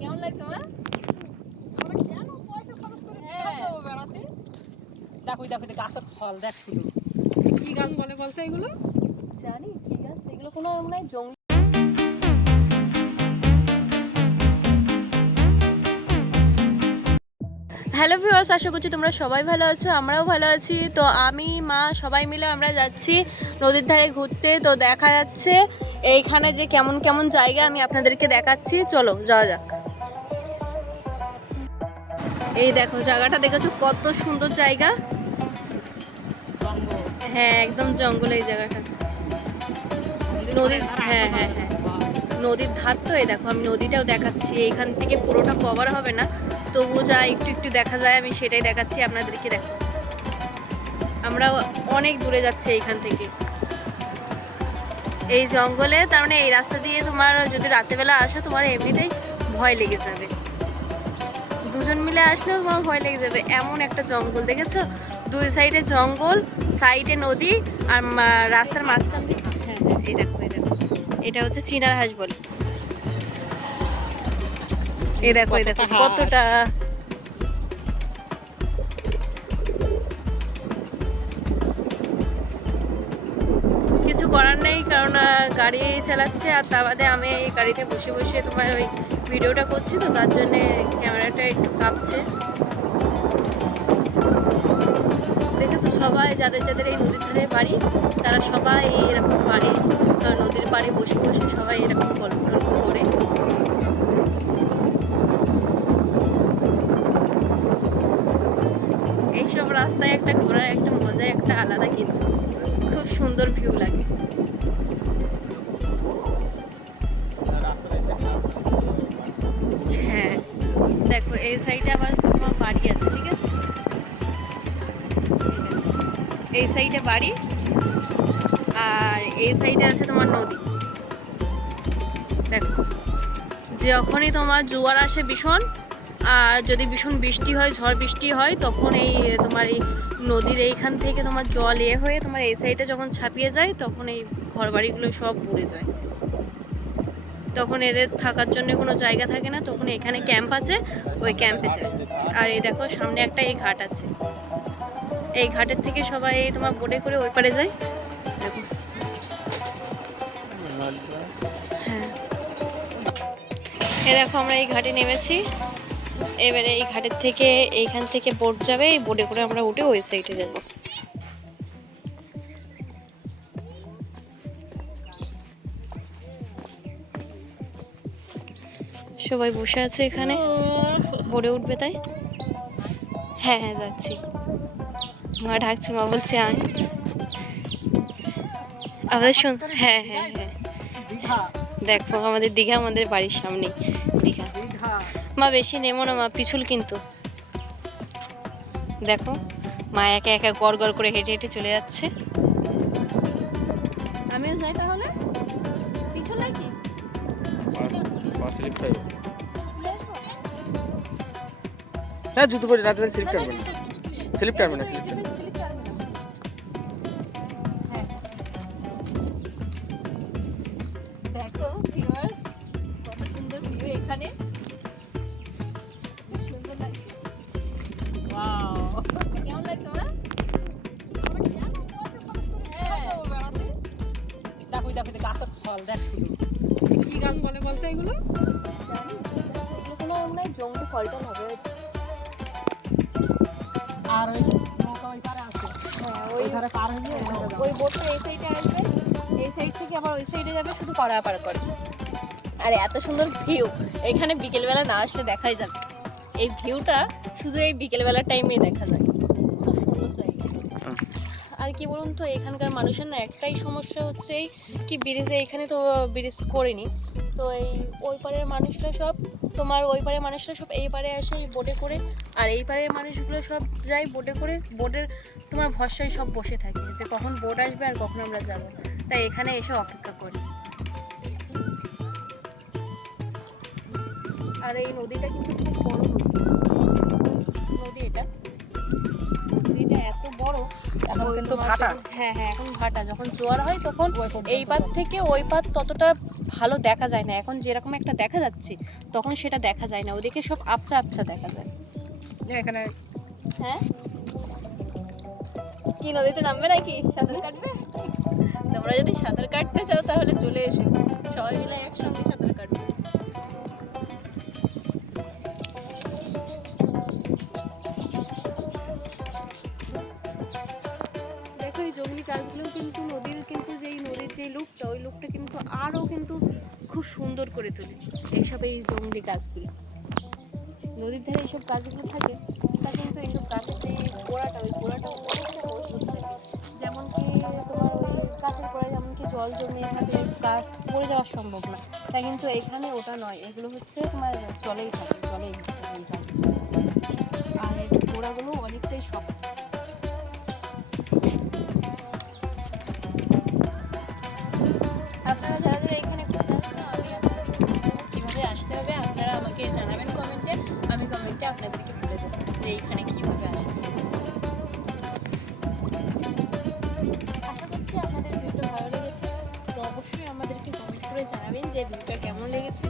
কেমন লাগছে মা? কেন পয়সা খরচ করে বেড়াতে? দেখো দেখো গাছের ফল দেখ শুধু। কি গাছ বলে বলতে এগুলো? জানি কি গাছ এগুলো, কোনো মনে হয় জঙ্গল। হ্যালো ভিউয়ার্স, আশা করছি তোমরা সবাই ভালো আছো, আমরাও ভালো আছি। তো আমি মা সবাই মিলে আমরা যাচ্ছি নদীর ধারে ঘুরতে। তো দেখা যাচ্ছে এইখানে যে কেমন কেমন জায়গা আমি আপনাদেরকে দেখাচ্ছি, চলো যাওয়া যাক। এই দেখো জায়গাটা দেখেছো কত সুন্দর জায়গা। হ্যাঁ একদম জঙ্গল এই জায়গাটা, নদীর হ্যাঁ হ্যাঁ হ্যাঁ নদীর ধার। তো এই দেখো আমি নদীটাও দেখাচ্ছি, এইখান থেকে পুরোটা কভার হবে না, তবু যা একটু একটু দেখা যায় আমি সেটাই দেখাচ্ছি আপনাদেরকে। দেখো আমরা অনেক দূরে যাচ্ছি এইখান থেকে, এই জঙ্গলে। তার মানে এই রাস্তা দিয়ে তোমার যদি রাত্রেবেলা আসো তোমার এমনিতেই ভয় লেগে যাবে, দুজন মিলে আসলেও তোমার ভয় লেগে যাবে, এমন একটা জঙ্গল দেখেছো। দুই সাইডে জঙ্গল, সাইডে নদী, আর রাস্তার মাঝখান দিয়ে হ্যাঁ হ্যাঁ এই দেখো এই দেখো, এটা হচ্ছে চিনার হাঁস বলে। এই দেখো কতটা। কিছু করার নেই, কারণ গাড়ি চালাচ্ছে, আর তার বাদে আমি এই গাড়িতে বসে বসে তোমার ওই ভিডিওটা করছি, তো তার জন্য ক্যামেরাটা একটু কাঁপছে। দেখেছো সবাই যাদের যাদের এই নদীর ধারে বাড়ি, তারা সবাই এরকম বাড়ি নদীর পাড়ে বসে বসে সবাই এরকম গল্প টল্প করে। এইসব রাস্তায় একটা ঘোরার একটা মজা একটা আলাদা, কিন্তু খুব সুন্দর ভিউ লাগে। হ্যাঁ দেখো এই সাইডে আবার তোমার বাড়ি আছে, ঠিক আছে, এই সাইডে বাড়ি, আর এই সাইডে আছে তোমার নদী। দেখো যখনই তোমার জোয়ার আসে ভীষণ, আর যদি ভীষণ বৃষ্টি হয়, ঝড় বৃষ্টি হয়, তখন এই তোমার এই নদীর এইখান থেকে তোমার জল হয়ে তোমার এই সাইডে যখন ছাপিয়ে যায়, তখন এই ঘরবাড়িগুলো সব বুড়ে যায়। তখন এদের থাকার জন্য কোনো জায়গা থাকে না, তখন এখানে ক্যাম্প আছে, ওই ক্যাম্পে যায়। আর এই দেখো সামনে একটা এই ঘাট আছে, এই ঘাটের থেকে সবাই তোমার বোটে করে ওই পারে যায়। দেখো হ্যাঁ এই দেখো আমরা এই ঘাটে নেমেছি, এবারে এই ঘাটের থেকে এইখান থেকে বোট যাবে, এই বোটে করে আমরা উঠে ওই সাইডে যাব। সবাই বসে আছে এখানে, বোটে উঠবে তাই। হ্যাঁ হ্যাঁ যাচ্ছি, মা ডাকছে, মা বলছে আয় আমাদের শুন। হ্যাঁ হ্যাঁ হ্যাঁ দেখো আমাদের দীঘা, আমাদের বাড়ির সামনে দীঘা। মা বেশি নেমো না মা, পিছুল কিন্তু। দেখো মা একা একা গড় গড় করে হেঁটে হেঁটে চলে যাচ্ছে। আমিও যাই তাহলে, পিছু নাকি হ্যাঁ জুতো পরে রাতে স্লিপ টানবে না, স্লিপ টানবে না, স্লিপ টানবে। দেখো ভিউয়ার্স কত সুন্দর ভিউ এখানে, সুন্দর লাগছে। ওয়াও কেমন লাগছে মা? দেখো দেখো গাছের ফল দেখ শুধু। কি গাছ বলে বলতে এগুলো? জানি এগুলো কোনো মনে হয় জঙ্গলি ফলটল হবে। আর ওই নৌকা ওই পারে আছে, হ্যাঁ ওই ধারে পার হয়ে ওই বোটটা এই সাইডে আসবে, এই সাইড থেকে আবার ওই সাইডে যাবে, শুধু পারাপার করে। আর এত সুন্দর ভিউ এখানে বিকেলবেলা না আসলে দেখাই যাবে, এই ভিউটা শুধু এই বিকেলবেলার টাইমেই দেখা যায়, খুব সুন্দর জায়গা। আর কি বলুন তো, এখানকার মানুষের না একটাই সমস্যা হচ্ছে এই কি ব্রিজে, এখানে তো ব্রিজ করেনি, তো এই ওই পারের মানুষরা সব তোমার ওই পারের মানুষরা সব এই পারে আসে এই বোটে করে, আর এই পারের মানুষগুলো সব যায় বোটে করে, বোটের তোমার ভরসায় সব বসে থাকে যে কখন বোট আসবে আর কখন আমরা যাব, তাই এখানে এসে অপেক্ষা করি। আর এই নদীটা কিন্তু খুব বড় নদী, এটা নদীটা এত বড়। হ্যাঁ হ্যাঁ এখন ভাটা, যখন জোয়ার হয় তখন এই পার থেকে ওই পার ততটা ভালো দেখা যায় না, এখন যেরকম একটা দেখা যাচ্ছে তখন সেটা দেখা যায় না, ওদিকে সব আবছা আবছা দেখা যায়। এখানে হ্যাঁ, কি নদীতে নামবে নাকি, সাঁতার কাটবে? তোমরা যদি সাঁতার কাটতে চাও তাহলে চলে এসো, সবাই মিলে একসঙ্গে সাঁতার কাটবো। দেখো এই জঙ্গলি গাছগুলো কিন্তু নদীর কিন্তু নদীর যে লুকটা, ওই লুকটা কিন্তু আরো কিন্তু খুব সুন্দর করে তোলে এইসব এই জঙ্গলি গাছগুলো। নদীর ধারে এইসব গাছগুলো থাকে, তা কিন্তু এইসব গাছের যে গোড়াটা, ওই গোড়াটা অনেকটা মজবুত থাকে। যেমন কি তোমার ওই গাছের গোড়ায় যেমন কি জল জমে থাকলে গাছ পড়ে যাওয়া সম্ভব না, তাই কিন্তু এখানে ওটা নয়, এগুলো হচ্ছে তোমার জলেই থাকে, জলেই থাকে। আর এর গোড়াগুলো অনেকটাই শক্ত। আপনারা যারা যারা এখানে ঘুরতে আসবেন, আমি আপনাদের কীভাবে আসতে হবে আপনারা আমাকে জানাবেন কমেন্টে, আমি কমেন্টে আপনাদেরকে বলে দেবো যে এইখানে কীভাবে আসতে হবে। আশা করছি আপনাদের ভিডিওটা ভালো লেগেছে, তো অবশ্যই আমাদেরকে কমেন্ট করে জানাবেন যে ভিডিওটা কেমন লেগেছে।